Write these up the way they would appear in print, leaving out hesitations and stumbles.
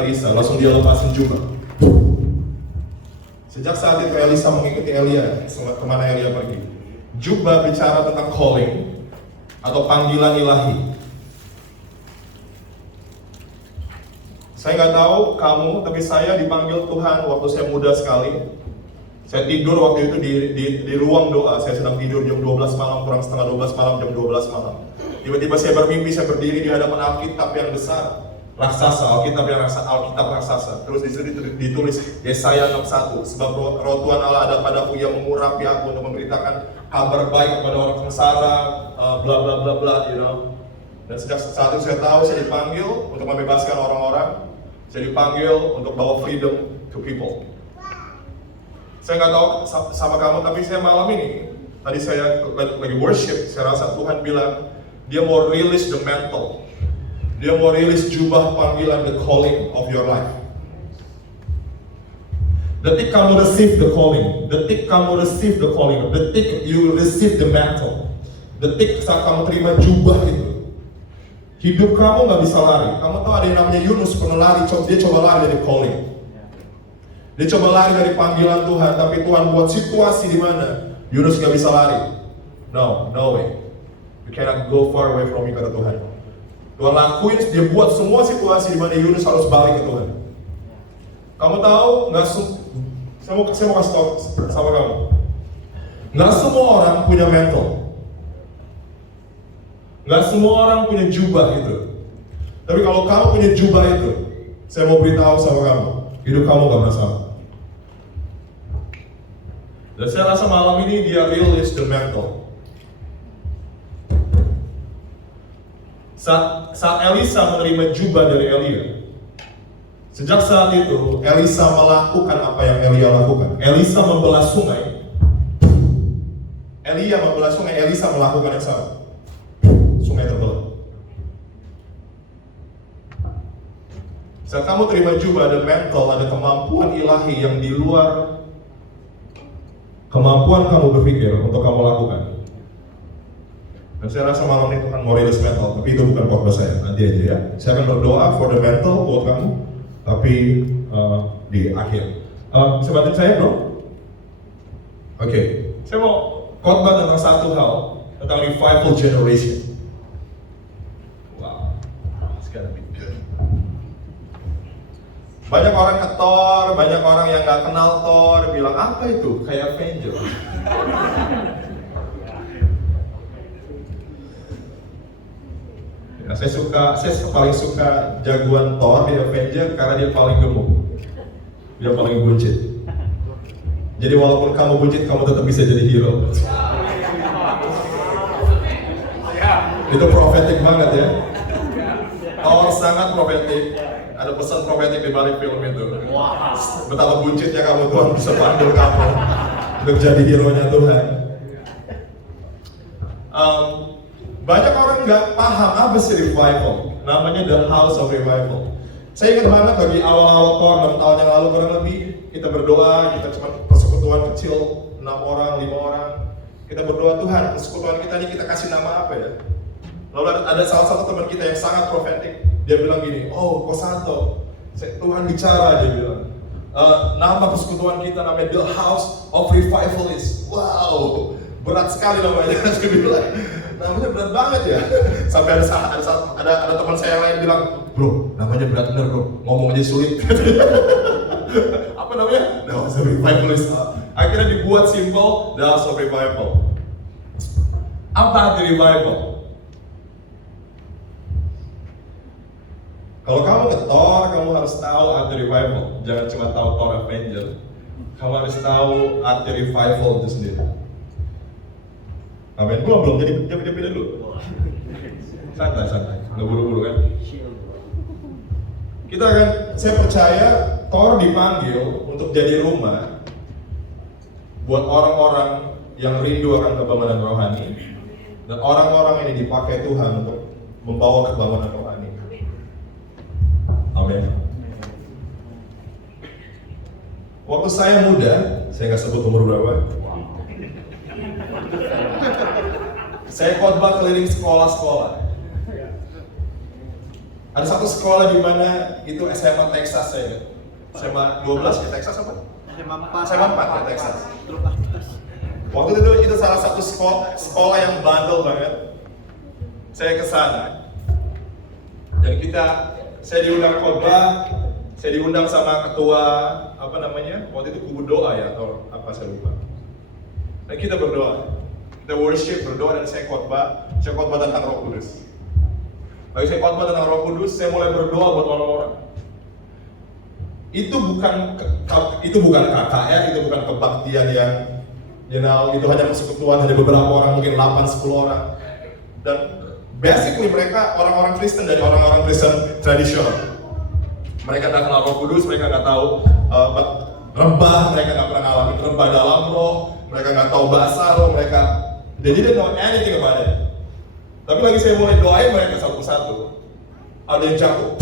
Elisa, langsung dia lepasin jubah. Sejak saat itu Elisa mengikuti Elia kemana Elia pergi. Jubah bicara tentang calling atau panggilan ilahi. Saya nggak tahu kamu, tapi saya dipanggil Tuhan waktu saya muda sekali. Saya tidur waktu itu di ruang doa. Saya sedang tidur jam 12 malam, kurang setengah 12 malam, jam 12 malam. Tiba-tiba saya bermimpi, saya berdiri di hadapan Alkitab yang besar. Raksasa, Alkitab raksasa. Terus ditulis Yesaya 61, sebab roh Tuhan Allah ada padaku yang mengurapi aku untuk memberitakan kabar baik kepada orang sengsara, bla bla bla bla, you know. Dan sejak saat itu saya tahu saya dipanggil untuk membebaskan orang-orang. Saya dipanggil untuk bawa freedom to people. Saya nggak tahu sama kamu, tapi saya malam ini, tadi saya lagi worship, saya rasa Tuhan bilang dia mau release the mantle. Dia mau rilis jubah panggilan, the calling of your life. Detik kamu receive the calling, detik kamu receive the calling, detik you receive the mantle, detik saat kamu terima jubah itu, hidup kamu nggak bisa lari. Kamu tahu ada yang namanya Yunus pernah lari, dia coba lari dari calling. Dia coba lari dari panggilan Tuhan, tapi Tuhan buat situasi di mana Yunus nggak bisa lari. No way. You cannot go far away from me, kata Tuhan. Tuhan lakuin, dia buat semua situasi di mana Yunus harus balik ke Tuhan. Kamu tahu, saya mau kasih tahu sama kamu. Nggak semua orang punya mantle. Nggak semua orang punya jubah itu. Tapi kalau kamu punya jubah itu, saya mau beritahu sama kamu, hidup kamu nggak masalah. Dan saya rasa malam ini dia release the mantle. Saat Elisa menerima jubah dari Elia, sejak saat itu Elisa melakukan apa yang Elia lakukan. Elisa membelah sungai. Elia membelah sungai, Elisa melakukan yang sama. Sungai terbelah. Saat kamu terima jubah, ada mantle, ada kemampuan ilahi yang di luar kemampuan kamu berpikir untuk kamu lakukan. Dan saya rasa malam ini Tuhan mau rilis mental, tapi itu bukan khotbah saya, nanti aja ya. Saya akan berdoa for the mental buat kamu, tapi di akhir. Bisa bantu saya bro? Oke. Saya mau khotbah tentang satu hal, tentang revival generation. Wow, it's gonna be good. Banyak orang ke Thor, banyak orang yang gak kenal Thor, bilang apa itu? Kayak Avenger. Ya, saya paling suka jagoan Thor di Avenger karena dia paling gemuk, dia paling buncit. Jadi walaupun kamu buncit, kamu tetap bisa jadi hero. Itu profetik banget ya. Thor sangat profetik. Ada pesan profetik di balik film itu. Betapa buncitnya kamu, Tuhan bisa panggil kamu untuk jadi hero-nya Tuhan. Banyak orang nggak paham apa sih revival. Namanya the house of revival. Saya ingat banget lagi awal-awal Thor 6 tahun yang lalu kurang lebih, kita berdoa, kita cuma persekutuan kecil 6 orang, 5 orang. Kita berdoa, Tuhan, persekutuan kita ini kita kasih nama apa ya? Lalu ada salah satu teman kita yang sangat profetik. Dia bilang gini, oh Kosanto, Tuhan bicara, dia bilang. Nama persekutuan kita namanya the house of revivalist. Wow, berat sekali namanya. Saya bilang, namanya berat banget ya. Sampai ada teman saya yang lain bilang, bro, namanya berat bener bro, ngomong aja sulit. Apa namanya? The House of Revivalist. Akhirnya dibuat simple, The House of Revival. Apa arti revival? Kalau kamu ke Thor, kamu harus tahu arti revival. Jangan cuma tahu Thor Avenger. Kamu harus tahu arti revival itu sendiri. Amin. Belum jadi pindah dulu. Santai, nggak buru-buru kan. Saya percaya Thor dipanggil untuk jadi rumah buat orang-orang yang rindu akan kebangunan rohani, dan orang-orang ini dipakai Tuhan untuk membawa kebangunan rohani. Amin. Waktu saya muda, saya nggak sebut umur berapa. Saya khotbah keliling sekolah-sekolah. Ada satu sekolah di mana itu SMA Texas saya. SMA 12 ya Texas apa? SMA 4 ya Texas. Waktu itu salah satu sekolah yang bandel banget. Saya ke sana. Dan saya diundang khotbah, saya diundang sama ketua waktu itu kubu doa ya atau apa saya lupa. Dan kita berdoa, kita worship, berdoa dan saya khotbah tentang Roh Kudus. Lagi saya khotbah tentang Roh Kudus, saya mulai berdoa buat orang-orang. Itu bukan KKR, itu bukan kebaktian yang itu hanya persekutuan, hanya beberapa orang, mungkin 8-10 orang. Dan basically mereka orang-orang Kristen dari orang-orang Kristen tradisional. Mereka nggak kenal Roh Kudus, mereka nggak tahu rebah, mereka nggak pernah ngalamin rebah dalam roh, mereka nggak tahu bahasa roh, they didn't know anything about it. Tapi lagi saya mulai doain mereka satu-satu. Ada yang jatuh,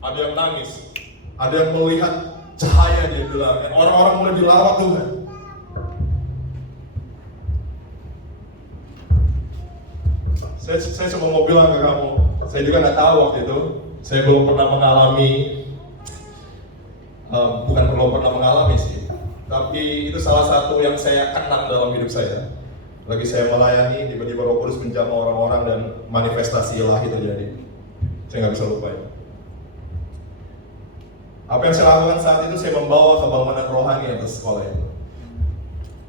ada yang nangis, ada yang melihat cahaya dia bilang, dan orang-orang mulai dilawat Tuhan. Saya cuma mau bilang ke kamu, saya juga nggak tahu waktu itu, saya belum pernah mengalami, belum pernah mengalami sih, tapi itu salah satu yang saya kenang dalam hidup saya. Lagi saya melayani, tiba-tiba Roh Kudus menjamah orang-orang dan manifestasi ilahi terjadi. Saya nggak bisa lupa ya. Apa yang saya lakukan saat itu, saya membawa kebangunan rohani atas sekolah itu.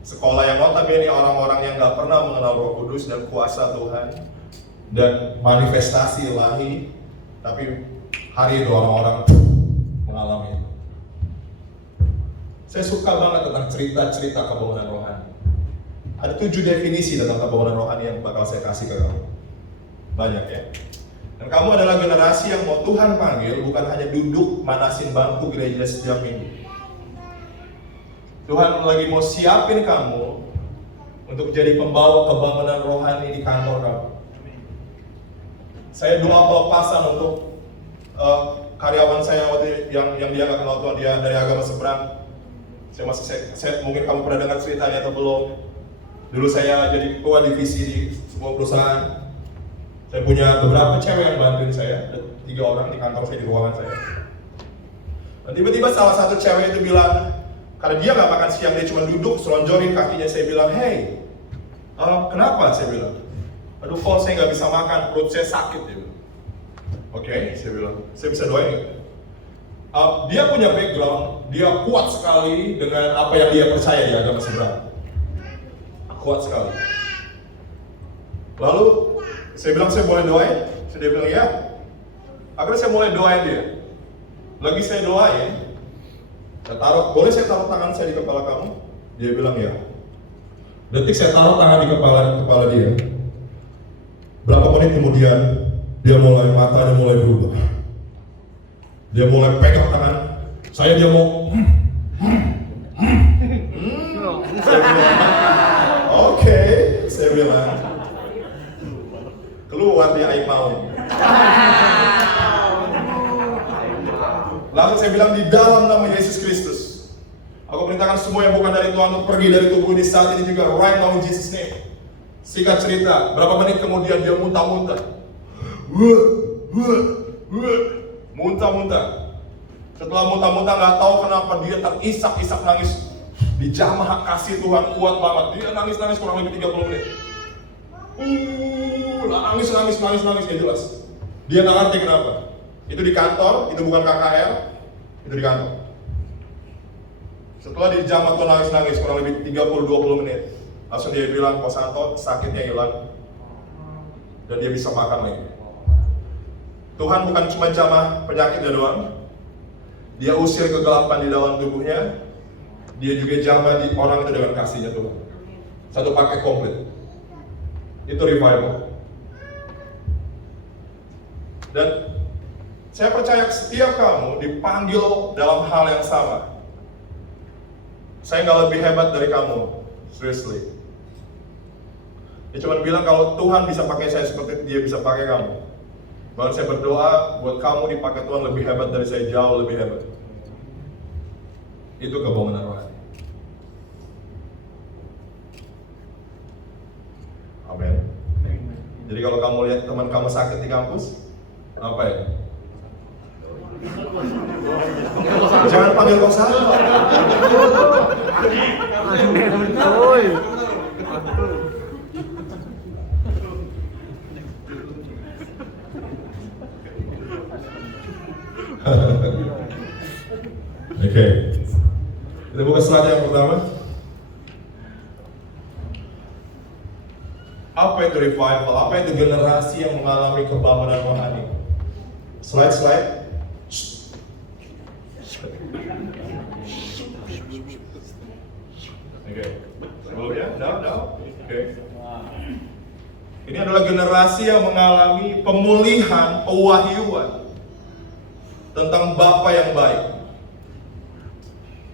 Sekolah yang notabene orang-orang yang nggak pernah mengenal Roh Kudus dan kuasa Tuhan dan manifestasi ilahi, tapi hari itu orang-orang mengalami itu. Saya suka banget tentang cerita-cerita kebangunan rohani. Ada 7 definisi tentang kebangunan rohani yang bakal saya kasih ke kamu. Banyak ya. Dan kamu adalah generasi yang mau Tuhan panggil bukan hanya duduk manasin bangku gereja setiap minggu. Tuhan lagi mau siapin kamu untuk jadi pembawa kebangunan rohani di kantor kamu. Saya doa pelepasan untuk karyawan saya waktu yang dia nggak kenal Tuhan, dia dari agama seberang. Saya mungkin kamu pernah dengar ceritanya atau belum. Dulu saya jadi ketua divisi di sebuah perusahaan. Saya punya beberapa cewek yang bantuin saya, ada 3 orang di kantor saya, di ruangan saya. Dan tiba-tiba salah satu cewek itu bilang, karena dia nggak makan siang, dia cuma duduk, selonjorin kakinya. Saya bilang, hey, kenapa? Saya bilang, aduh kok saya nggak bisa makan, perut saya sakit. Dia bilang, oke, saya bilang, saya bisa doain. Dia punya background, dia kuat sekali dengan apa yang dia percaya di agama seberang. Kuat sekali. Lalu saya bilang saya boleh doain, dia bilang ya. Akhirnya saya mulai doain dia. Lagi saya doain, boleh saya taruh tangan saya di kepala kamu? Dia bilang ya. Detik saya taruh tangan di kepala dia. Berapa menit kemudian matanya mulai berubah. Dia mulai pegang tangan saya, dia mau saya bilang, oke, saya bilang, keluar dia air mau. Langsung saya bilang, di dalam nama Yesus Kristus, aku perintahkan semua yang bukan dari Tuhan untuk pergi dari tubuh ini saat ini juga, right now in Jesus name. Singkat cerita, berapa menit kemudian dia muntah-muntah. Muntah-muntah. Setelah muntah-muntah nggak tahu kenapa dia terisak-isak nangis. Dijamah kasih Tuhan kuat banget. Dia nangis-nangis kurang lebih 30 menit. Nangis ya jelas. Dia nggak ngerti kenapa. Itu di kantor, itu bukan KKR, itu di kantor. Setelah dijamah tuh nangis kurang lebih 30-20 menit. Langsung dia bilang, Pak Santo, sakitnya hilang. Dan dia bisa makan lagi. Tuhan bukan cuma jamah penyakitnya doang. Dia usir kegelapan di dalam tubuhnya. Dia juga jamah di orang itu dengan kasihnya Tuhan. Satu paket komplit. Itu revival. Dan saya percaya setiap kamu dipanggil dalam hal yang sama. Saya nggak lebih hebat dari kamu, seriously. Dia cuma bilang kalau Tuhan bisa pakai saya seperti dia bisa pakai kamu. Bahkan saya berdoa buat kamu dipakai Tuhan lebih hebat dari saya, jauh lebih hebat. Itu kebangunan rohani. Amin. Jadi kalau kamu lihat teman kamu sakit di kampus, Apa ya? Jangan panggil kok salah. Oke. Kita buka slide yang pertama. Apa itu revival? Apa itu generasi yang mengalami kebangunan rohani? Slide. Oke. Sebelumnya, Oke. Ini adalah generasi yang mengalami pemulihan, pewahyuan tentang Bapa yang baik.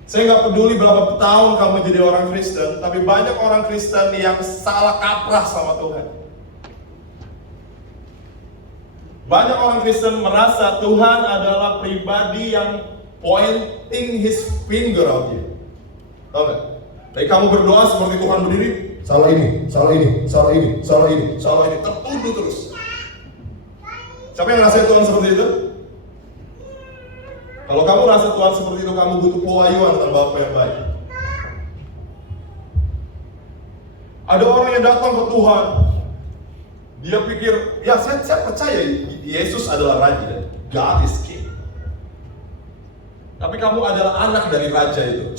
Saya nggak peduli berapa tahun kamu jadi orang Kristen, tapi banyak orang Kristen yang salah kaprah sama Tuhan. Banyak orang Kristen merasa Tuhan adalah pribadi yang pointing his finger out you. Tahu nggak? Jadi kamu berdoa seperti Tuhan berdiri, salah ini, tertuduh terus. Siapa yang ngerasain Tuhan seperti itu? Kalau kamu rasa Tuhan seperti itu, kamu butuh pewahyuan tentang Bapa yang baik. Ada orang yang datang ke Tuhan, dia pikir, ya saya percaya Yesus adalah Raja, God is King. Tapi kamu adalah anak dari Raja itu.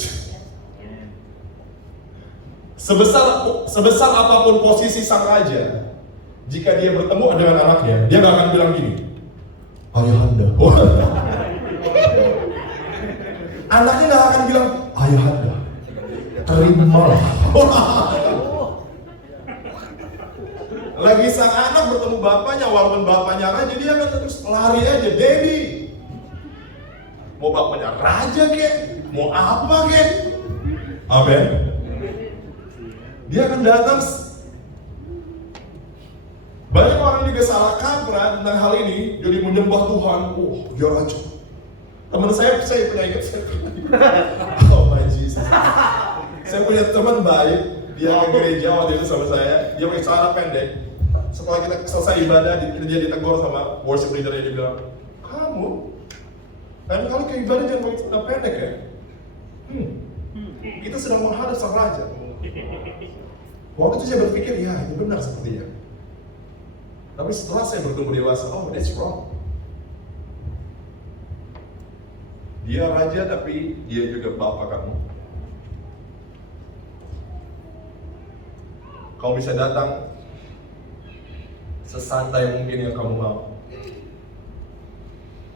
Sebesar apapun posisi sang Raja, jika dia bertemu dengan anaknya, dia gak akan bilang gini, Ayahanda. Anaknya gak akan bilang, Ayahanda, terimalah. Lagi sang anak bertemu bapaknya, walaupun bapaknya raja, dia akan terus lari aja, Daddy. Mau bapaknya raja kek, mau apa kek? Amen. Dia akan datang. Banyak orang juga salah kaprah tentang hal ini, jadi menyembah Tuhan. Dia raja. Teman saya punya ingat oh my Jesus. Saya punya teman baik, dia ke gereja waktu itu sama saya. Dia pakai celana pendek. Setelah kita selesai ibadah, dia ditegur sama worship leader, dia bilang, kamu lain kali ke ibadah jangan pakai celana pendek ya? Kita sedang menghadap sang raja. Waktu itu saya berpikir, ya itu benar sepertinya. Tapi setelah saya bertumbuh dewasa, oh that's wrong. Dia raja tapi dia juga Bapa kamu. Kamu bisa datang sesantai mungkin yang kamu mau.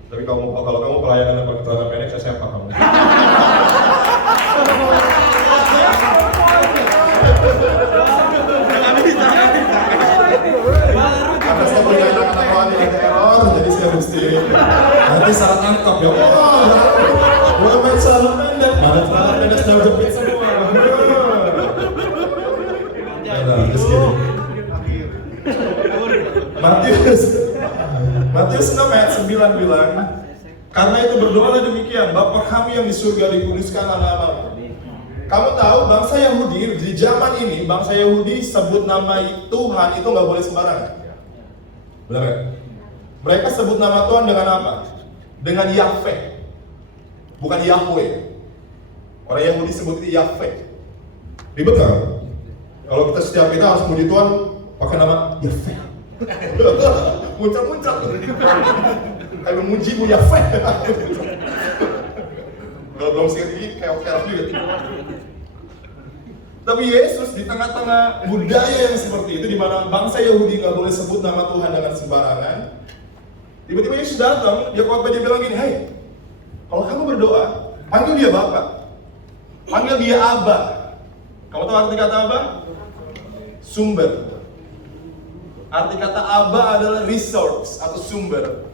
Tapi kalau kamu pelayanan pakai celana pendek, saya siapa kamu? Karena saya punya anak-anak rohani yang error, jadi saya mesti nanti salah tangkap ya. Gua main celana pendek, ada celana pendek sedang jepit semua. Just kidding. Matius 6 ayat 9 bilang, karena itu berdoalah demikian, Bapa kami yang di surga, dikuduskanlah namamu. Kamu tahu bangsa Yahudi di zaman ini, bangsa Yahudi sebut nama Tuhan itu nggak boleh sembarangan. Benar nggak? Mereka sebut nama Tuhan dengan apa? Dengan Yahweh, bukan Yahweh. Orang Yahudi sebut itu Yahweh. Ribet nggak? Kalau setiap kita harus memuji Tuhan pakai nama Yahweh. Muncul-muncul. Kayak memujimu Yahweh. Kalau belum sekali kayak oke juga. Tapi Yesus di tengah-tengah budaya yang seperti itu, di mana bangsa Yahudi nggak boleh sebut nama Tuhan dengan sembarangan, tiba-tiba Yesus datang, dia bilang gini, hey, kalau kamu berdoa, panggil dia Bapa, panggil dia Aba. Kamu tahu arti kata Aba? Sumber. Arti kata Aba adalah resource atau sumber.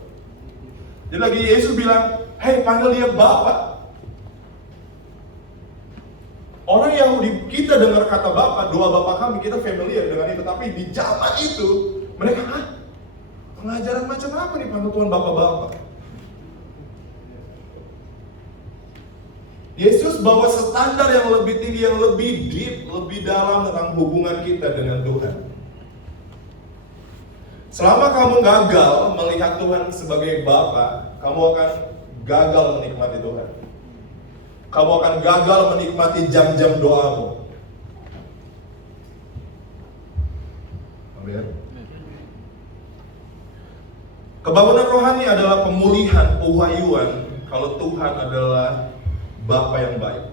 Jadi lagi Yesus bilang, hey, panggil dia Bapa. Orang Yahudi, kita dengar kata Bapa, doa Bapa kami, kita familiar dengan itu. Tapi di zaman itu, mereka, pengajaran macam apa nih panggil Tuhan Bapa-Bapa? Yesus bawa standar yang lebih tinggi, yang lebih deep, lebih dalam tentang hubungan kita dengan Tuhan. Selama kamu gagal melihat Tuhan sebagai Bapa, kamu akan gagal menikmati Tuhan. Kamu akan gagal menikmati jam-jam doamu. Amin. Kebangunan rohani adalah pemulihan, pewahyuan kalau Tuhan adalah Bapa yang baik.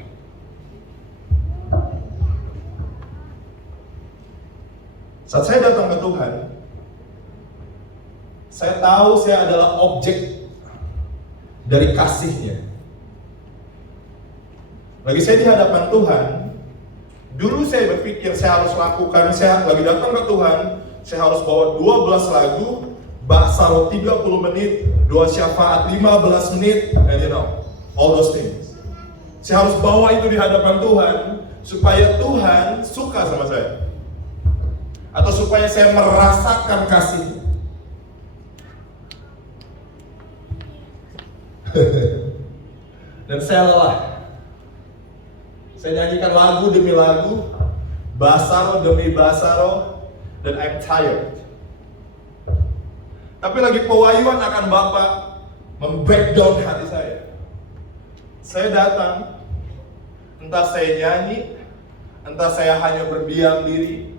Saat saya datang ke Tuhan, saya tahu saya adalah objek dari kasih-Nya. Lagi saya di hadapan Tuhan, dulu saya berpikir saya harus lakukan, saya lagi datang ke Tuhan, saya harus bawa 12 lagu, Baksaro 30 menit, doa syafaat 15 menit, and you know, all those things. Saya harus bawa itu di hadapan Tuhan, supaya Tuhan suka sama saya. Atau supaya saya merasakan kasih. Dan saya lelah. Saya nyanyikan lagu demi lagu, Baksaro demi Baksaro, dan I'm tired. Tapi lagi pewahyuan akan Bapa membreakdown hati saya. Saya datang, entah saya nyanyi, entah saya hanya berdiam diri.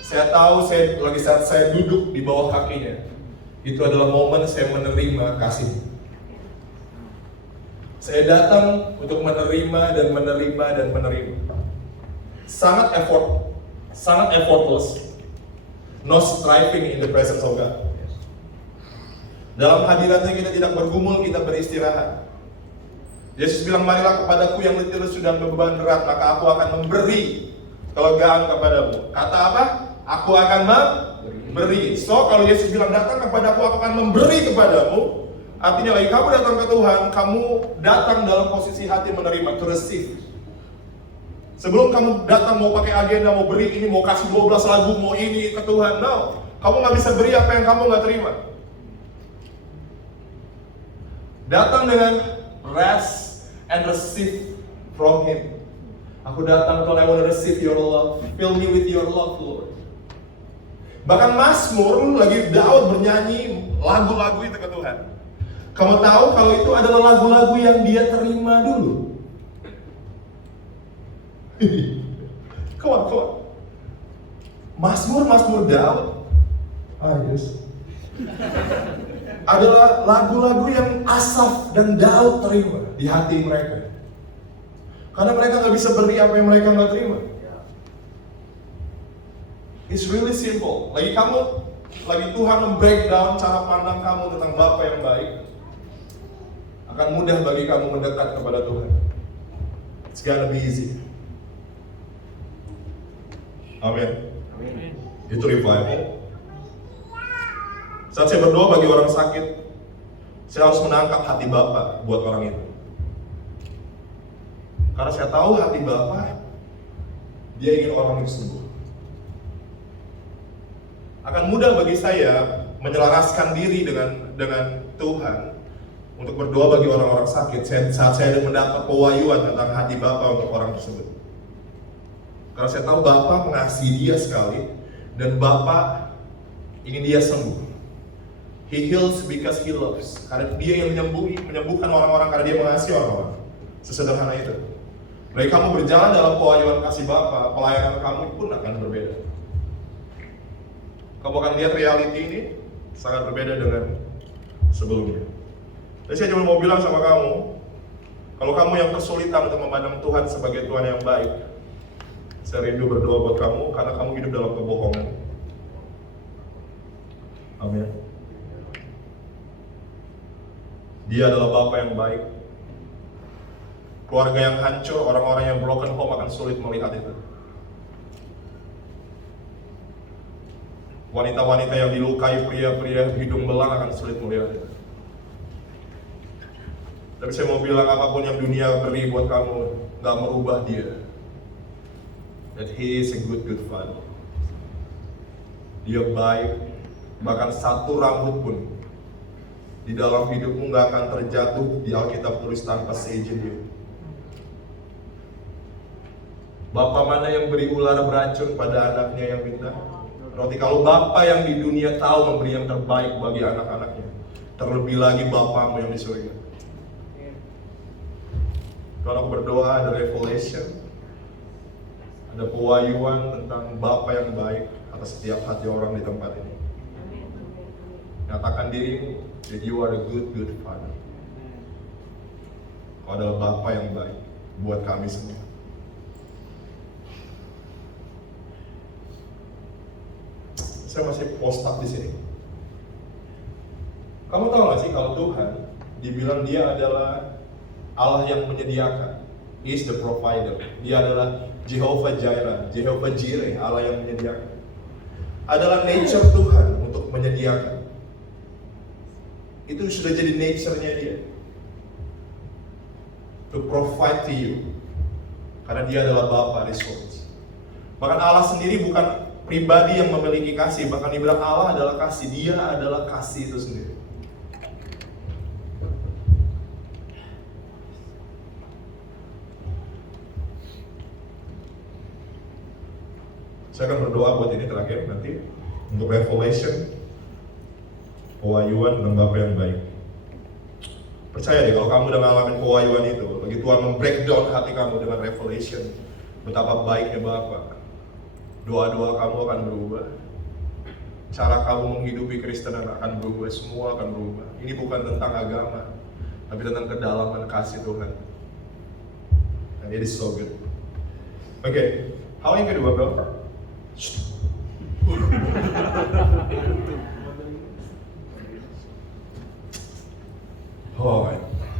Saya tahu lagi saat saya duduk di bawah kakinya, itu adalah momen saya menerima kasih. Saya datang untuk menerima dan menerima dan menerima. Sangat effortless. No striving in the presence of God. Dalam hadiratnya kita tidak bergumul, kita beristirahat. Yesus bilang, marilah kepadaku yang letih lesu dan beban berat, maka aku akan memberi kelegaan kepadamu. Kata apa? Aku akan memberi. So kalau Yesus bilang datang kepadaku, aku akan memberi kepadamu, artinya lagi kamu datang ke Tuhan, kamu datang dalam posisi hati menerima, to receive. Sebelum kamu datang mau pakai agenda, mau beri ini, mau kasih 12 lagu, mau ini ke Tuhan, no. Kamu gak bisa beri apa yang kamu gak terima. Datang dengan rest and receive from Him. Aku datang Tuhan, I want to receive your love. Fill me with your love, Lord. Bahkan Mazmur lagi Daud bernyanyi lagu-lagu itu ke Tuhan. Kamu tahu kalau itu adalah lagu-lagu yang dia terima dulu. Come on. Mazmur Daud adalah lagu-lagu yang Asaf dan Daud terima di hati mereka. Karena mereka gak bisa beri apa yang mereka gak terima. It's really simple. Lagi Tuhan membreakdown cara pandang kamu tentang Bapa yang baik, akan mudah bagi kamu mendekat kepada Tuhan. It's gonna be easy. Amin. Itu revival. Saat saya berdoa bagi orang sakit, saya harus menangkap hati Bapa buat orang itu. Karena saya tahu hati Bapa, Dia ingin orang itu sembuh. Akan mudah bagi saya menyelaraskan diri dengan Tuhan untuk berdoa bagi orang-orang sakit saat saya mendapat pewahyuan tentang hati Bapa untuk orang tersebut. Karena saya tahu Bapa mengasihi dia sekali dan Bapa ingin dia sembuh. He heals because He loves. Karena Dia yang menyembuhkan orang-orang karena Dia mengasihi orang-orang. Sesederhana itu. Baik kamu berjalan dalam pewahyuan kasih Bapa, pelayanan kamu pun akan berbeda. Kamu akan lihat reality ini sangat berbeda dengan sebelumnya. Jadi saya cuma mau bilang sama kamu, kalau kamu yang kesulitan untuk memandang Tuhan sebagai Tuhan yang baik, saya rindu berdoa buat kamu karena kamu hidup dalam kebohongan. Amin. Dia adalah Bapa yang baik. Keluarga yang hancur, orang-orang yang broken home akan sulit melihat itu. Wanita-wanita yang dilukai, pria-pria hidung belang akan sulit melihat itu. Tapi saya mau bilang apapun yang dunia beri buat kamu gak merubah Dia. That He is a good Father. Dia baik, bahkan satu rambut pun di dalam hidupmu gak akan terjatuh di Alkitab tulis tanpa seizin Dia. Bapa mana yang beri ular beracun pada anaknya yang pintar? Roti kalau Bapa yang di dunia tahu memberi yang terbaik bagi anak-anaknya, terlebih lagi Bapamu yang di surga. Kalau aku berdoa ada revelation, ada pewahyuan tentang Bapa yang baik atas setiap hati orang di tempat ini. Nyatakan dirimu, that you are a good father. Kau adalah Bapa yang baik buat kami semua. Saya masih postak di sini. Kamu tahu gak sih kalau Tuhan dibilang Dia adalah Allah yang menyediakan. He is the provider. Dia adalah Jehovah Jireh, Jehovah Jireh, Allah yang menyediakan. Adalah nature Tuhan untuk menyediakan. Itu sudah jadi nature-nya Dia. To provide to you. Karena Dia adalah Bapa resource. Bahkan Allah sendiri bukan pribadi yang memiliki kasih, bahkan dibilang Allah adalah kasih. Dia adalah kasih itu sendiri. Saya akan berdoa buat ini terakhir nanti untuk revelation, pewahyuan dan Bapa yang baik. Percaya deh kalau kamu udah ngalamin pewahyuan itu, bagi Tuhan membreakdown hati kamu dengan revelation, betapa baiknya Bapa. Doa-doa kamu akan berubah. Cara kamu menghidupi Kristenan akan berubah, semua akan berubah. Ini bukan tentang agama, tapi tentang kedalaman kasih Tuhan. And it is so good. Oke, hal yang kedua, Bel. Oh,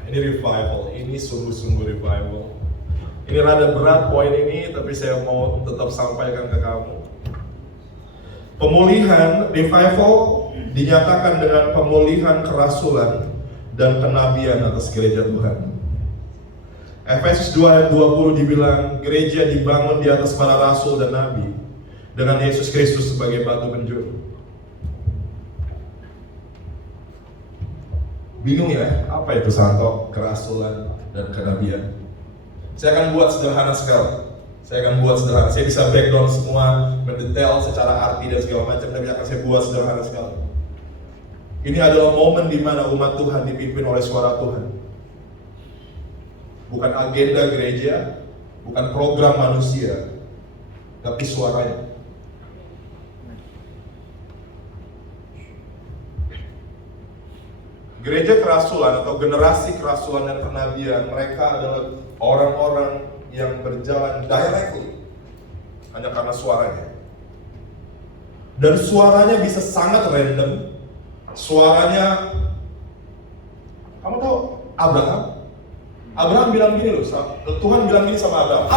ini revival, ini sungguh-sungguh revival. Ini rada berat poin ini, tapi saya mau tetap sampaikan ke kamu. Pemulihan, revival dinyatakan dengan pemulihan kerasulan dan kenabian atas gereja Tuhan. Efesus 2 ayat 20 dibilang gereja dibangun di atas para rasul dan nabi dengan Yesus Kristus sebagai batu penjuru. Bingung ya, apa itu Santo? Kerasulan dan kenabian. Saya akan buat sederhana sekali. Saya bisa breakdown semua, mendetail secara arti dan segala macam, tapi akan saya buat sederhana sekali. Ini adalah momen di mana umat Tuhan dipimpin oleh suara Tuhan. Bukan agenda gereja, bukan program manusia, tapi suaranya. Gereja kerasulan atau generasi kerasulan dan kenabian, mereka adalah orang-orang yang berjalan directly hanya karena suaranya. Dan suaranya bisa sangat random. Suaranya, kamu tahu Abraham bilang gini loh, Tuhan bilang gini sama Abraham,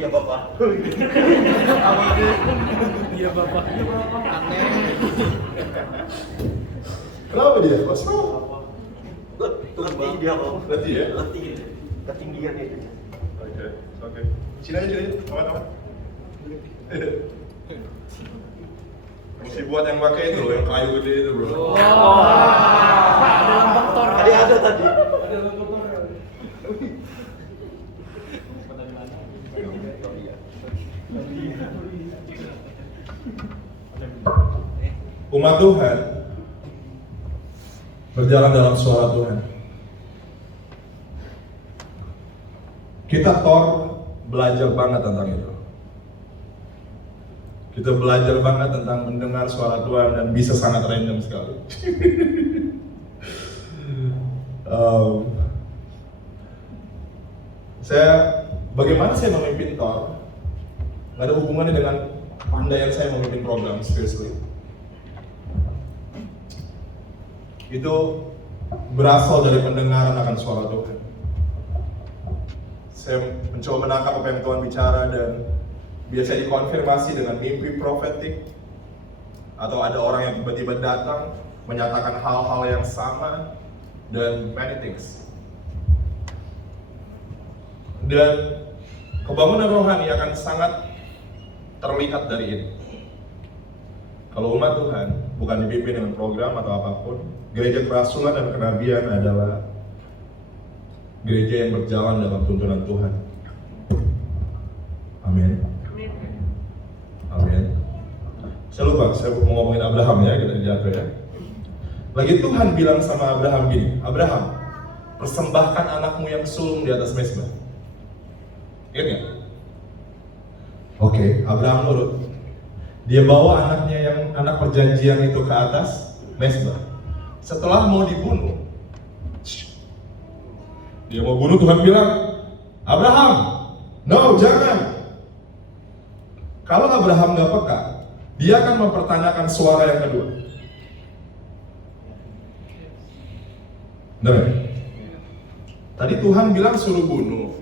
Iya Bapak. Iya Bapak. Aneh. kenapa dia? Kok Letih dia kok. Letih ya? Letih. Ketinggian itu. Oke. Sini aja, teman-teman. Mesti buat yang pakai itu loh, yang kayu gede itu bro. Ada motor. Tadi ada tadi. Ada motor. Umat Tuhan berjalan dalam suara Tuhan. Kita belajar banget tentang itu. Kita belajar banget tentang mendengar suara Tuhan dan bisa sangat random sekali. Bagaimana saya memimpin Tor? Gak ada hubungannya dengan pandai yang saya memimpin program seriously. Itu berasal dari pendengaran akan suara Tuhan. Saya mencoba menangkap apa yang Tuhan bicara dan biasanya dikonfirmasi dengan mimpi profetik atau ada orang yang tiba-tiba datang menyatakan hal-hal yang sama dan many things. Dan kebangunan rohani akan sangat terlihat dari ini. Kalau umat Tuhan bukan dipimpin dengan program atau apapun, gereja kerasulan dan kenabian adalah gereja yang berjalan dalam tuntunan Tuhan. Amin. Amin. Saya lupa, saya mau ngomongin Abraham ya, kita jago ya. Lagi Tuhan bilang sama Abraham gini, Abraham, persembahkan anakmu yang sulung di atas mezbah. Ingat nggak? Oke, Abraham nurut. Dia bawa anaknya yang anak perjanjian itu ke atas mezbah. Setelah mau dibunuh, dia mau bunuh, Tuhan bilang, Abraham, no, jangan. Kalau Abraham nggak peka, dia akan mempertanyakan suara yang kedua. Benar? Tadi Tuhan bilang suruh bunuh,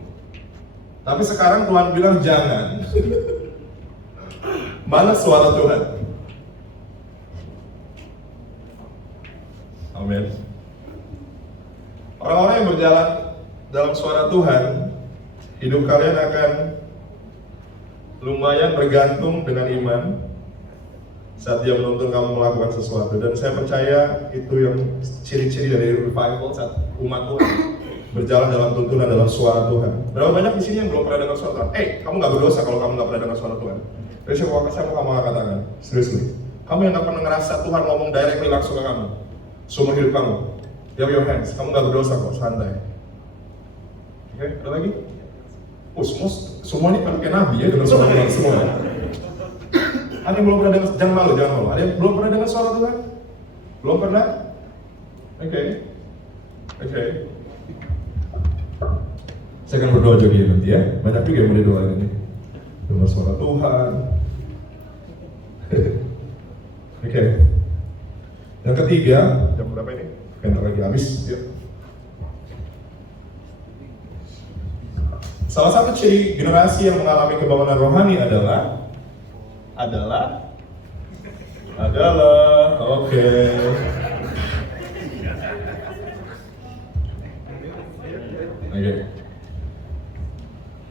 tapi sekarang Tuhan bilang jangan. Mana suara Tuhan? Amin. Orang-orang yang berjalan dalam suara Tuhan, hidup kalian akan lumayan bergantung dengan iman saat dia menuntun kamu melakukan sesuatu. Dan saya percaya itu yang ciri-ciri dari revival saat umat Tuhan berjalan dalam tuntunan dalam suara Tuhan. Berapa banyak di sini yang belum pernah dengar suara Tuhan? Kamu nggak berdosa kalau kamu nggak pernah dengar suara Tuhan. Jadi saya mau kamu angkat tangan, seriously. Kamu yang nggak pernah ngerasa Tuhan ngomong directly langsung ke kamu, seumur hidup kamu. Have your hands, kamu nggak berdosa kok, santai. Oke, ada lagi? Semua ini pakai nabi ya, dengar suara Tuhan semua. Ada yang belum pernah dengar, jangan malu. Ada yang belum pernah dengar suara Tuhan? Belum pernah? Oke. Saya akan berdoa juga nanti ya. Banyak juga yang mau didoa ini. Dengar suara Tuhan. Oke. Yang ketiga, jam berapa ini? Bentar lagi habis. Yuk. Salah satu ciri generasi yang mengalami kebangunan rohani adalah oke.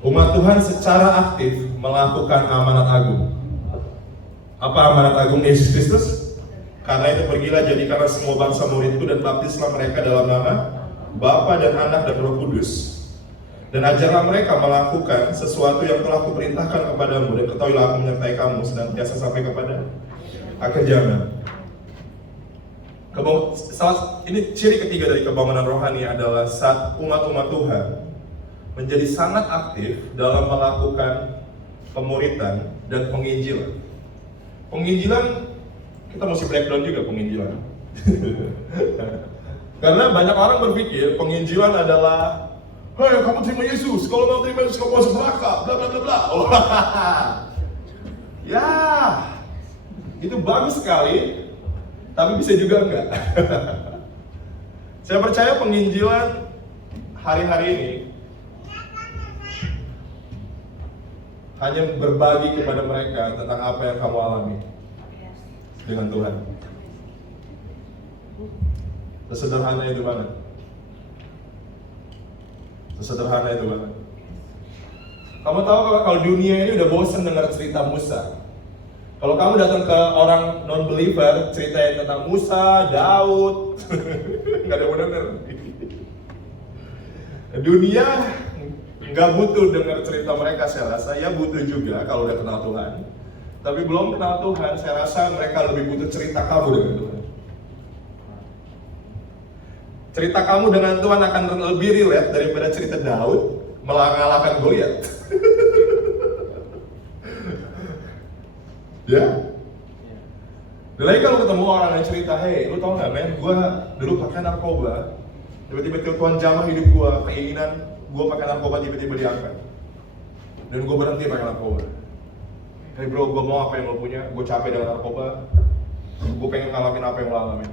Umat Tuhan secara aktif melakukan amanat agung. Apa amanat agung Yesus Kristus? Karena itu pergilah jadikanlah semua bangsa muridku dan baptislah mereka dalam nama Bapa dan Anak dan Roh Kudus. Dan ajarlah mereka melakukan sesuatu yang telah kuperintahkan kepadamu, dan ketahuilah aku menyertai kamu senantiasa sampai kepada akhir zaman. Ini ciri ketiga dari kebangunan rohani adalah saat umat-umat Tuhan menjadi sangat aktif dalam melakukan pemuritan dan penginjilan. Penginjilan, kita mesti breakdown juga penginjilan. Karena banyak orang berpikir penginjilan adalah, hei, kamu terima Yesus, kalau mau terima Yesus kamu masuk neraka, bla bla bla bla. Oh, ya, itu bagus sekali, tapi bisa juga enggak. Saya percaya penginjilan hari-hari ini hanya berbagi kepada mereka tentang apa yang kamu alami dengan Tuhan. Sesederhana itu banget. Sesederhana itu banget. Kamu tahu kalau dunia ini udah bosan dengar cerita Musa. Kalau kamu datang ke orang non-believer, ceritain tentang Musa, Daud, nggak ada yang benar. Dunia nggak butuh dengar cerita mereka, saya rasa. Ya butuh juga kalau udah kenal Tuhan. Tapi belum kenal Tuhan, saya rasa mereka lebih butuh cerita kamu dengan Tuhan. Cerita kamu dengan Tuhan akan lebih relate daripada cerita Daud mengalahkan Goliat. Ya? Dan lagi kalau ketemu orang yang cerita, hey, lu tau gak men, gue dulu pakai narkoba, tiba-tiba Tuhan jamah hidup gue, keinginan gue pakai narkoba tiba-tiba diangkat, dan gue berhenti pakai narkoba. Hey bro, gue mau apa yang lo punya, gue capek dengan narkoba, gue pengen ngalamin apa yang lo alamin.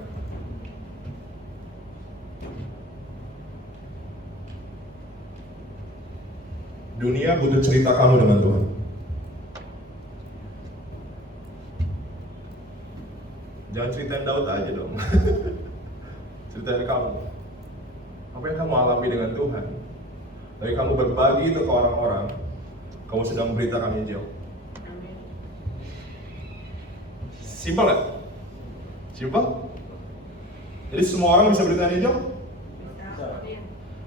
Dunia butuh cerita kamu dengan Tuhan. Jangan ceritain Daud aja dong. Ceritain kamu. Apa yang kamu alami dengan Tuhan. Dari kamu berbagi itu ke orang-orang, kamu sedang memberitakan Injil. Simpel gak? Simpel? Jadi semua orang bisa beritain Injil?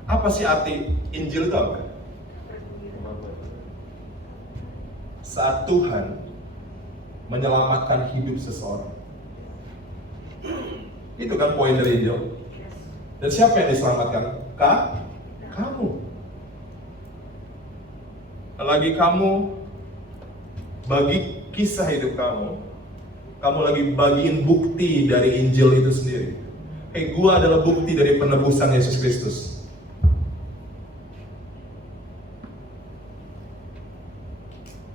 Apa sih arti Injil itu apa? saat Tuhan menyelamatkan hidup seseorang. Itu kan poin dari Injil. Dan siapa yang diselamatkan? Kamu. Lagi kamu bagi kisah hidup kamu lagi bagiin bukti dari Injil itu sendiri. Gua adalah bukti dari penebusan Yesus Kristus.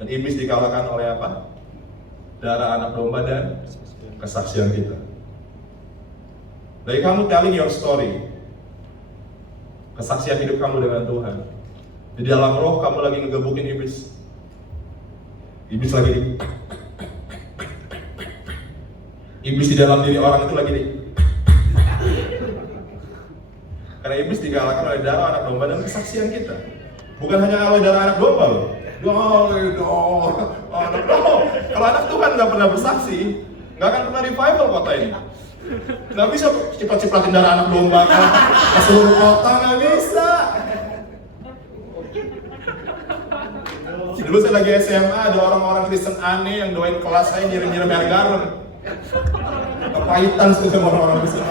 Dan iblis dikalahkan oleh apa? Darah anak domba dan kesaksian kita. Dari kamu telling your story, kesaksian hidup kamu dengan Tuhan, di dalam roh kamu lagi ngegebukin iblis. Iblis lagi iblis di dalam diri orang itu lagi karena iblis dikalahkan oleh darah anak domba dan kesaksian kita. Bukan hanya oleh darah anak domba loh. Anak domba. Kalau anak Tuhan nggak pernah bersaksi, nggak akan pernah revival kota ini. Nggak bisa ciprat-cipratin darah anak domba ke seluruh kota, nggak bisa. Dulu saya lagi SMA, ada orang-orang Kristen aneh yang doain kelas saya nyirim-nyirim air garam. Kepahitan sama orang-orang Kristen.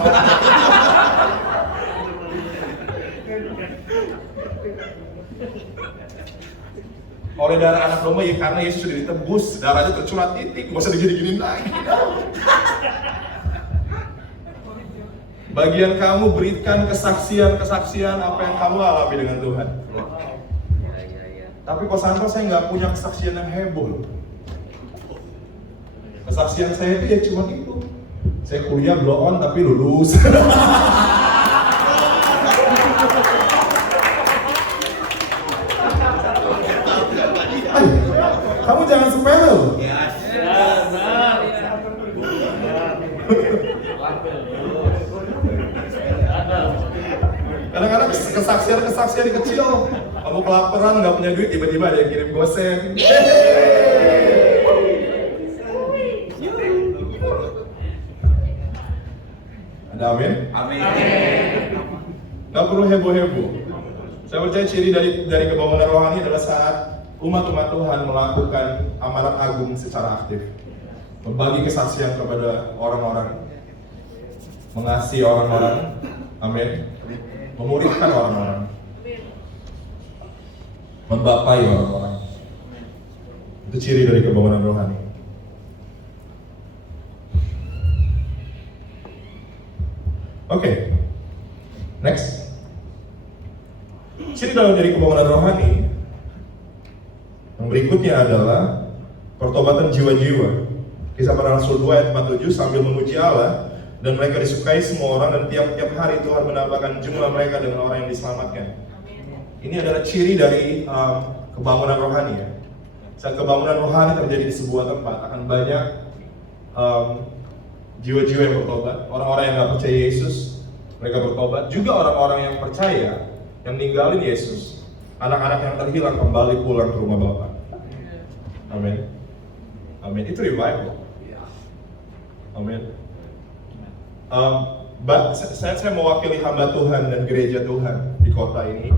Oleh darah anak domba ya, karena Yesus sudah ditebus, darahnya tercurah titik, gak usah digini-giniin lagi. Bagian kamu berikan kesaksian apa yang kamu alami dengan Tuhan. Tapi kok Sandro saya nggak punya kesaksian yang heboh. Kesaksian saya itu ya cuma itu. Saya kuliah blow on tapi lulus. Kamu jangan sepele loh. Kadang-kadang kesaksian kecil. Kamu kelaparan, nggak punya duit, tiba-tiba ada yang kirim gosen. Ada amin? Amin. Nggak perlu heboh-heboh. Saya percaya ciri dari kebangunan rohani adalah saat umat-umat Tuhan melakukan amanat agung secara aktif, membagi kesaksian kepada orang-orang, mengasihi orang-orang, amin, memuridkan orang-orang, membapai orang-orang. Itu ciri dari kebangunan rohani. Oke, next. Ciri dari kebangunan rohani yang berikutnya adalah pertobatan jiwa-jiwa. Kisah Para Rasul 2 ayat 47, sambil memuji Allah dan mereka disukai semua orang dan tiap-tiap hari Tuhan menambahkan jumlah mereka dengan orang yang diselamatkan. Ini adalah ciri dari kebangunan rohani ya. Saat kebangunan rohani terjadi di sebuah tempat, akan banyak jiwa-jiwa yang bertobat. Orang-orang yang nggak percaya Yesus, mereka bertobat. Juga orang-orang yang percaya, yang ninggalin Yesus. Anak-anak yang terhilang kembali pulang ke rumah Bapa. Amin. Amin. Itu revival. Amin. Saya mewakili hamba Tuhan dan gereja Tuhan di kota ini.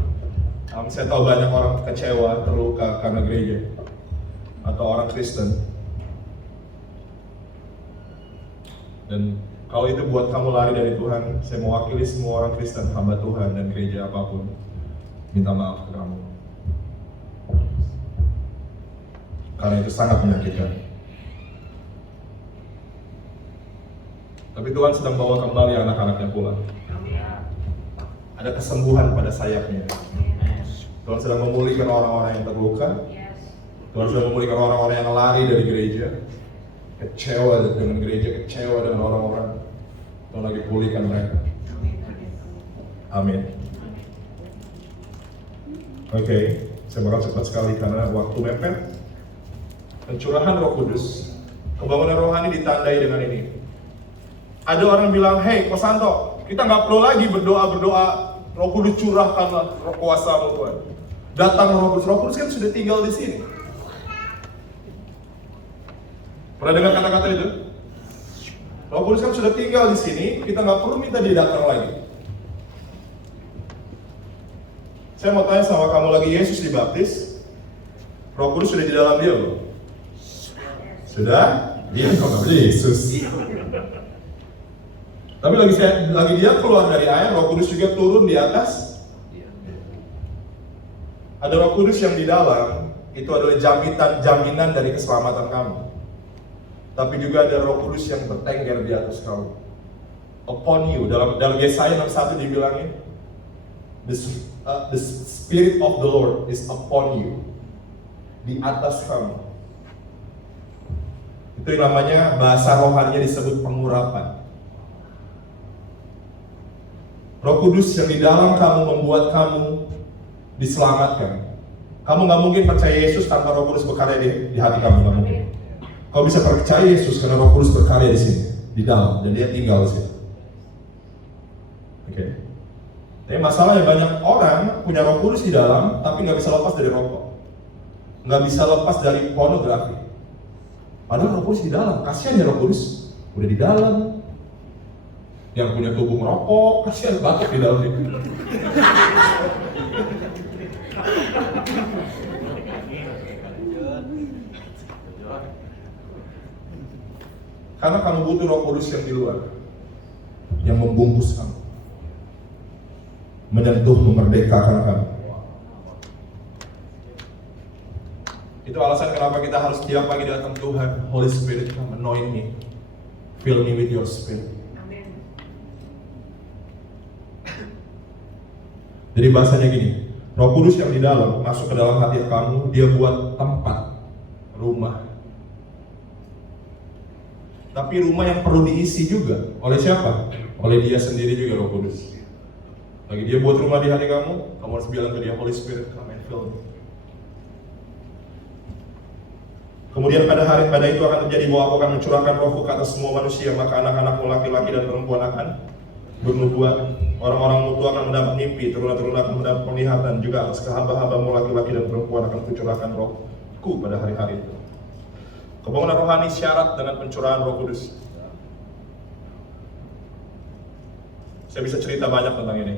Saya tahu banyak orang kecewa, terluka karena gereja atau orang Kristen. Dan kalau itu buat kamu lari dari Tuhan, saya mewakili semua orang Kristen, hamba Tuhan dan gereja apapun, minta maaf ke kamu. Karena itu sangat menyakitkan. Tapi Tuhan sedang bawa kembali anak-anaknya pulang. Ada kesembuhan pada sayapnya. Tuhan sedang memulihkan orang-orang yang terluka. Tuhan sedang memulihkan orang-orang yang lari dari gereja, kecewa dengan gereja, kecewa dengan orang-orang. Tuhan lagi pulihkan mereka. Amin. Oke, saya bakal cepat sekali karena waktu mepet. Pencurahan Roh Kudus, kebangunan rohani ditandai dengan ini. Ada orang bilang, hey Kosanto, kita nggak perlu lagi berdoa, Roh Kudus curahkanlah roh kuasa-Mu Tuhan. Datang Roh Kudus kan sudah tinggal di sini. Pernah dengar kata-kata itu? Roh Kudus kan sudah tinggal di sini, kita nggak perlu minta dia datang lagi. Saya mau tanya sama kamu lagi, Yesus dibaptis, Roh Kudus sudah di dalam dia loh. Sudah? Iya, kau nama Yesus. Tapi lagi dia keluar dari air, Roh Kudus juga turun di atas. Ada Roh Kudus yang di dalam, itu adalah jaminan dari keselamatan kamu. Tapi juga ada Roh Kudus yang bertengger di atas kamu. Upon you, dalam Yesaya 61 dibilangin, the Spirit of the Lord is upon you, di atas kamu. Itu yang namanya bahasa rohaninya disebut pengurapan. Roh Kudus yang di dalam kamu membuat kamu diselamatkan. Kamu nggak mungkin percaya Yesus tanpa Roh Kudus berkarya di hati kamu, nggak mungkin. Kau bisa percaya Yesus karena Roh Kudus berkarya di sini, di dalam, dan Dia tinggal di sini. Oke. Tapi masalahnya banyak orang punya Roh Kudus di dalam, tapi nggak bisa lepas dari rokok, nggak bisa lepas dari pornografi. Padahal Roh Kudus di dalam, kasihan ya Roh Kudus, udah di dalam. Yang punya tubuh merokok, kasihan batuk di dalam itu. Karena kamu butuh Roh Kudus yang di luar, yang membungkus kamu, menyentuh, memerdekakan kamu. Itu alasan kenapa kita harus tiap pagi datang Tuhan. Holy Spirit, come anoint me, fill me with your spirit. Jadi bahasanya gini, Roh Kudus yang di dalam masuk ke dalam hati kamu, Dia buat tempat, rumah. Tapi rumah yang perlu diisi juga oleh siapa? Oleh Dia sendiri juga, Roh Kudus. Lagi Dia buat rumah di hati kamu harus bilang ke Dia, Holy Spirit, come and fill me. Kemudian pada itu akan terjadi bahwa Aku akan mencurahkan Rohku ke atas semua manusia, maka anak-anakmu laki-laki dan perempuan akan bernubuat. Orang-orang mutu akan mendapat mimpi, teruna-teruna akan mendapat penglihatan, juga atas hamba-hambamu laki-laki dan perempuan akan kucurahkan Rohku pada hari-hari itu. Kebangunan rohani syarat dengan pencurahan Roh Kudus. Saya bisa cerita banyak tentang ini.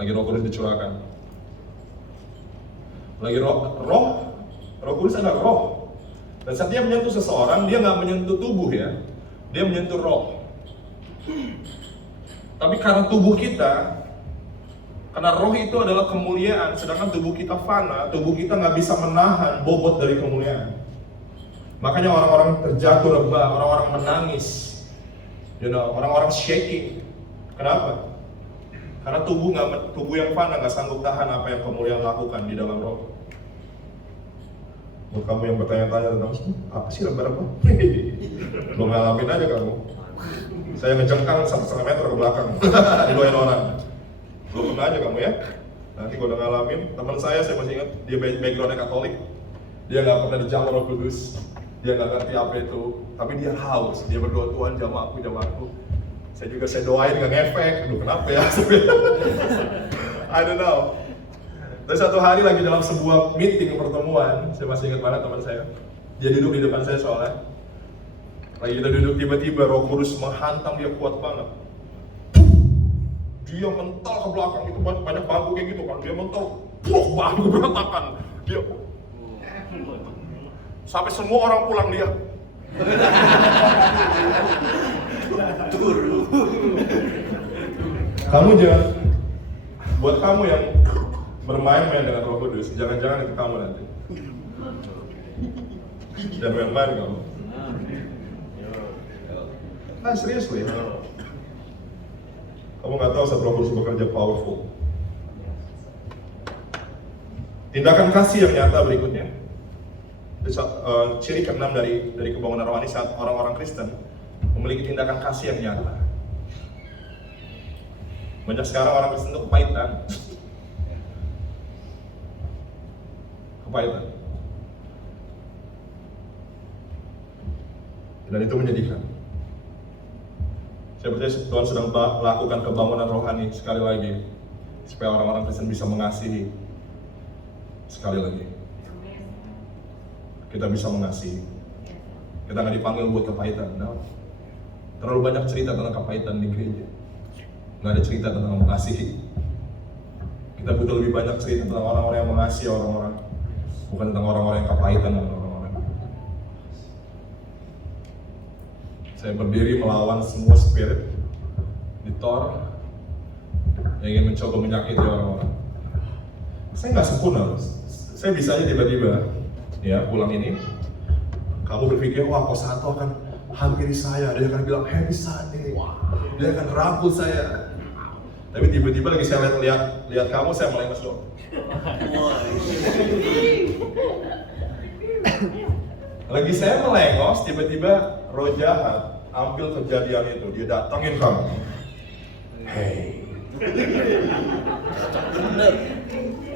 Lagi Roh Kudus dicurahkan. Lagi Roh Kudus adalah roh. Dan saat Dia menyentuh seseorang, Dia nggak menyentuh tubuh ya, Dia menyentuh roh. Tapi karena tubuh kita, karena roh itu adalah kemuliaan, sedangkan tubuh kita fana, tubuh kita nggak bisa menahan bobot dari kemuliaan. Makanya orang-orang terjatuh rebah, orang-orang menangis, orang-orang shaking. Kenapa? Karena tubuh yang fana nggak sanggup tahan apa yang kemuliaan lakukan di dalam roh. Buat kamu yang bertanya-tanya tentang apa sih rebah-rebah? Lo ngalamin aja kamu. Saya ngejengkang 1,5 meter ke belakang, didoain orang. Lo pernah aja kamu ya. Nanti kalau udah ngalamin, teman saya masih ingat, dia backgroundnya Katolik. Dia nggak pernah dijamah Roh Kudus. Dia nggak ngerti apa itu, tapi dia haus. Dia berdoa, Tuhan jamah aku. Saya doain nggak ngefek. Aduh kenapa ya? I don't know. Terus satu hari lagi dalam sebuah meeting pertemuan, saya masih ingat banget teman saya. Dia duduk di depan saya soalnya. Lagi kita duduk, tiba-tiba Roh Kudus menghantam dia kuat banget. Dia mental ke belakang, itu banyak bangku kayak gitu kan. Dia mental, bangku berantakan. Dia sampai semua orang pulang dia. Kamu jangan, buat kamu yang bermain-main dengan Roh Kudus, jangan-jangan itu kamu nanti. Jangan main-main kamu. Nah serius loh ya. Kamu nggak tahu saat Roh Kudus bekerja powerful. Tindakan kasih yang nyata berikutnya. Ciri ke-6 dari kebangunan rohani saat orang-orang Kristen memiliki tindakan kasih yang nyata. Banyak sekarang orang Kristen itu kepahitan. Kepahitan. Dan itu menyedihkan. Saya percaya Tuhan sedang melakukan kebangunan rohani sekali lagi supaya orang-orang Kristen bisa mengasihi sekali lagi. Kita bisa mengasihi. Kita nggak dipanggil buat kepahitan. No. Terlalu banyak cerita tentang kepahitan di gereja. Nggak ada cerita tentang mengasihi. Kita butuh lebih banyak cerita tentang orang-orang yang mengasihi orang-orang, bukan tentang orang-orang yang kepahitan dan orang-orang. Saya berdiri melawan semua spirit di Tor yang ingin mencoba menyakiti orang-orang. Saya nggak sempurna, saya bisa aja tiba-tiba ya pulang ini, kamu berpikir wah Kosato akan hampiri saya, dia akan bilang happy Sunday, dia akan rangkul saya. Tapi tiba-tiba lagi saya lihat kamu, saya melengos dong. Lagi saya melengos, tiba-tiba roh jahat ambil kejadian itu, dia datangin kamu. Hey,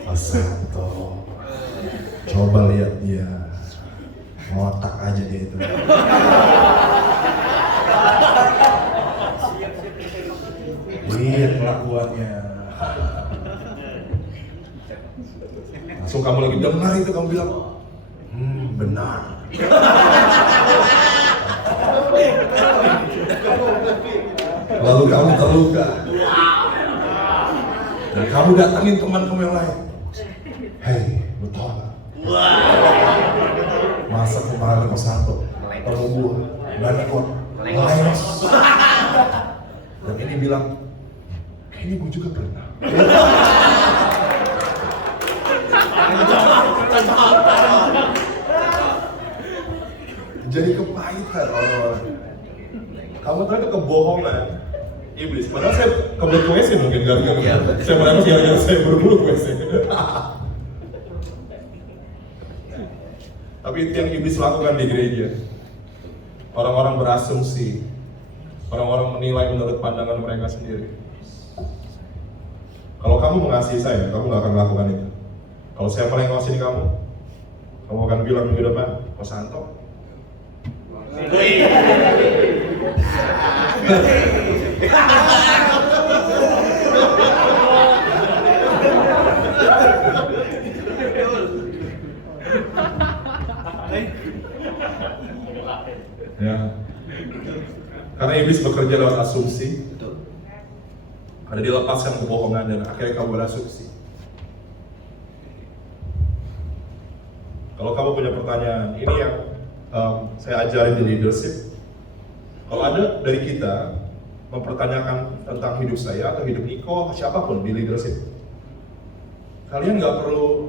Kosato, coba lihat dia, ngotak aja dia itu. Lihat kelakuannya. Langsung kamu lagi dengar itu, kamu bilang, benar. Lalu kamu terluka. Dan kamu datangin teman kamu yang lain. Hei, lu tau gak? Masa kemarin Kosato ketemu gua, gak ada kok, lengos. Dan ini bilang, kayaknya gua juga pernah. Jadi kepahitan orang-orang. Kamu tahu itu kebohongan iblis. Padahal saya kebelet WC mungkin gara-gara saya merasa siang saya buru-buru WC. Tapi itu yang iblis lakukan di gereja. Orang-orang berasumsi, orang-orang menilai menurut pandangan mereka sendiri. Kalau kamu mengasihi saya, kamu nggak akan melakukan itu. Kalau saya melengosin kamu akan bilang minggu depan, Kosanto. Ya, karena iblis bekerja lewat asumsi. Ada dilepaskan kebohongan dan akhirnya kamu berasumsi. Kalau kamu punya pertanyaan, ini yang saya ajarin di leadership. Kalau ada dari kita mempertanyakan tentang hidup saya atau hidup Niko, siapapun di leadership, kalian nggak perlu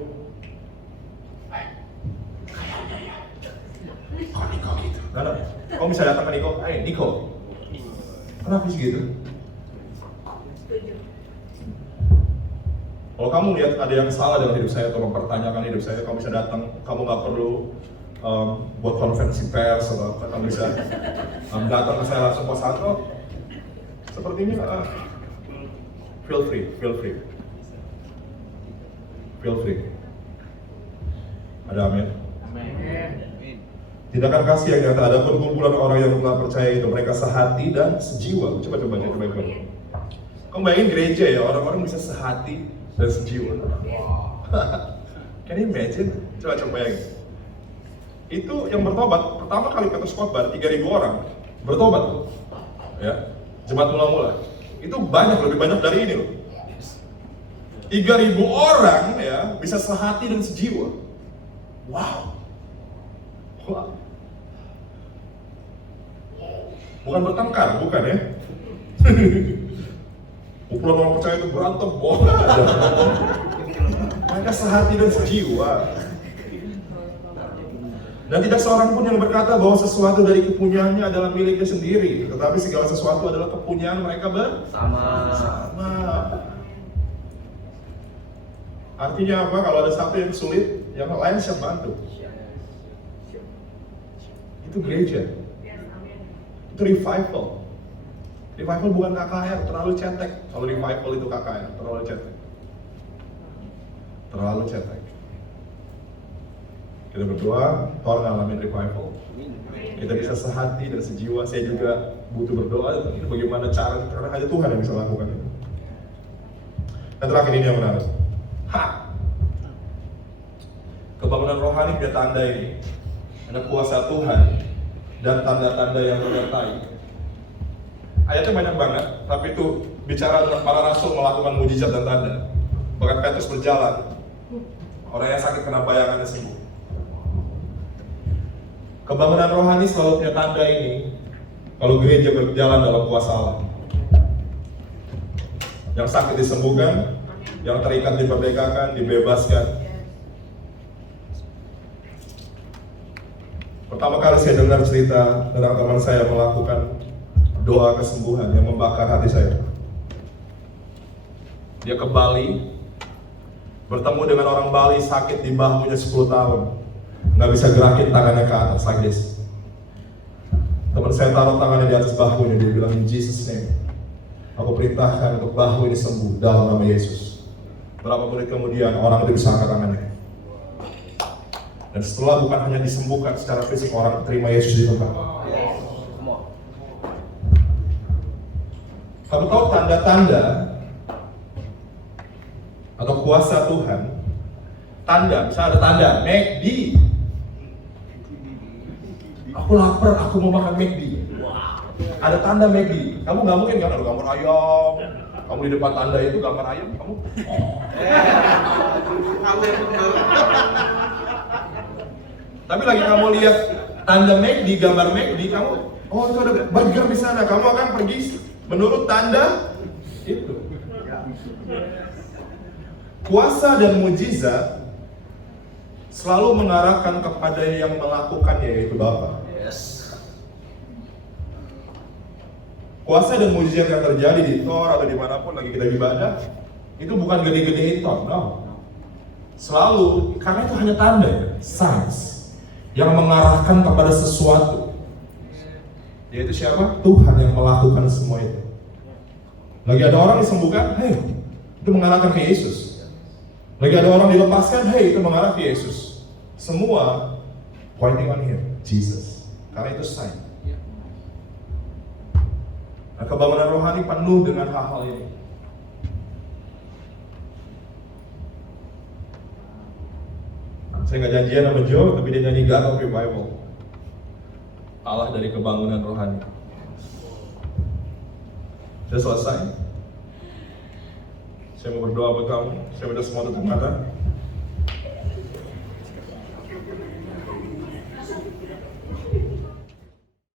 kayaknya ya, kok Niko gitu. Nggak. Kamu bisa datang ke Niko, Niko, kenapa sih gitu? Kalau kamu lihat ada yang salah dengan hidup saya atau mempertanyakan hidup saya, kamu bisa datang, kamu nggak perlu buat konferensi pers atau apa, kamu bisa datang ke saya langsung Kosato. Seperti ini, feel free. Ada amin? Tindakan kasih yang nyata, ada perkumpulan orang yang telah percaya itu, mereka sehati dan sejiwa. Coba baca. Kamu bayangin gereja ya, orang-orang bisa sehati dan sejiwa. Can you imagine? Coba bayangin. Itu yang bertobat, pertama kali Petrus khotbah 3.000 orang bertobat. Ya, jemaat mula-mula. Itu lebih banyak dari ini loh. 3.000 orang ya bisa sehati dan sejiwa. Wow. Bukan bertengkar, bukan ya? Kumpulan orang percaya itu berantem, mereka sehati dan sejiwa. Dan tidak seorang pun yang berkata bahwa sesuatu dari kepunyaannya adalah miliknya sendiri, tetapi segala sesuatu adalah kepunyaan mereka bersama. Artinya apa? Kalau ada satu yang sulit, yang lain siap bantu. Itu gereja. Itu revival. Revival bukan KKR, terlalu cetek. Kalau revival itu KKR, terlalu cetek. Kita berdoa, Tuhan ngalamin revival. Kita bisa sehati dan sejiwa. Saya juga butuh berdoa. Bagaimana cara? Karena hanya Tuhan yang bisa lakukan itu. Dan terakhir ini yang menarik. Kebangunan rohani dia tanda ini. Ada kuasa Tuhan dan tanda-tanda yang menyertai. Ayatnya banyak banget, tapi itu bicara tentang para rasul melakukan mujizat dan tanda. Bahkan Petrus berjalan, orang yang sakit kena bayangannya sembuh. Kebangunan rohani selalu punya tanda ini, kalau gereja berjalan dalam kuasa Allah. Yang sakit disembuhkan, yang terikat diperdekakan, dibebaskan. Pertama kali saya dengar cerita tentang teman saya melakukan doa kesembuhan yang membakar hati saya. Dia ke Bali, bertemu dengan orang Bali sakit di bahunya 10 tahun, nggak bisa gerakin tangannya ke atas like this. Teman saya taruh tangannya di atas bahunya, dia bilang, in Jesus name, aku perintahkan untuk bahu ini sembuh dalam nama Yesus. Berapa menit kemudian orang itu bisa angkat tangannya. Dan setelah bukan hanya disembuhkan secara fisik, orang terima Yesus di tempat. Kamu tahu tanda-tanda atau kuasa Tuhan? Tanda, misalnya ada tanda McD. Aku lapar, aku mau makan McD. Ada tanda McD. Kamu nggak mungkin kan ada gambar ayam. Kamu di depan tanda itu gambar ayam, kamu. Tapi lagi kamu lihat tanda McD, gambar McD, kamu, oh itu ada burger di sana. Kamu akan pergi menurut tanda itu. Kuasa dan mujizat selalu mengarahkan kepada yang melakukannya, yaitu Bapa. Kuasa dan mujizat yang terjadi di Tor atau dimanapun lagi kita ibadah, itu bukan gede-gedein Tor, no. Selalu, karena itu hanya tanda, signs, yang mengarahkan kepada sesuatu. Yaitu siapa? Tuhan yang melakukan semua itu. Lagi ada orang disembuhkan, hey, itu mengarahkan ke Yesus. Lagi ada orang dilepaskan, hey, itu mengarah ke Yesus. Semua pointing on Him, Jesus. Karena itu sign. Nah, kebangunan rohani penuh dengan hal-hal ini. Saya nggak janjian sama Joe, tapi dia nyanyi God of Revival. Allah dari kebangunan rohani. Sudah selesai. Saya mau berdoa buat kamu. Saya minta semua tutup mata.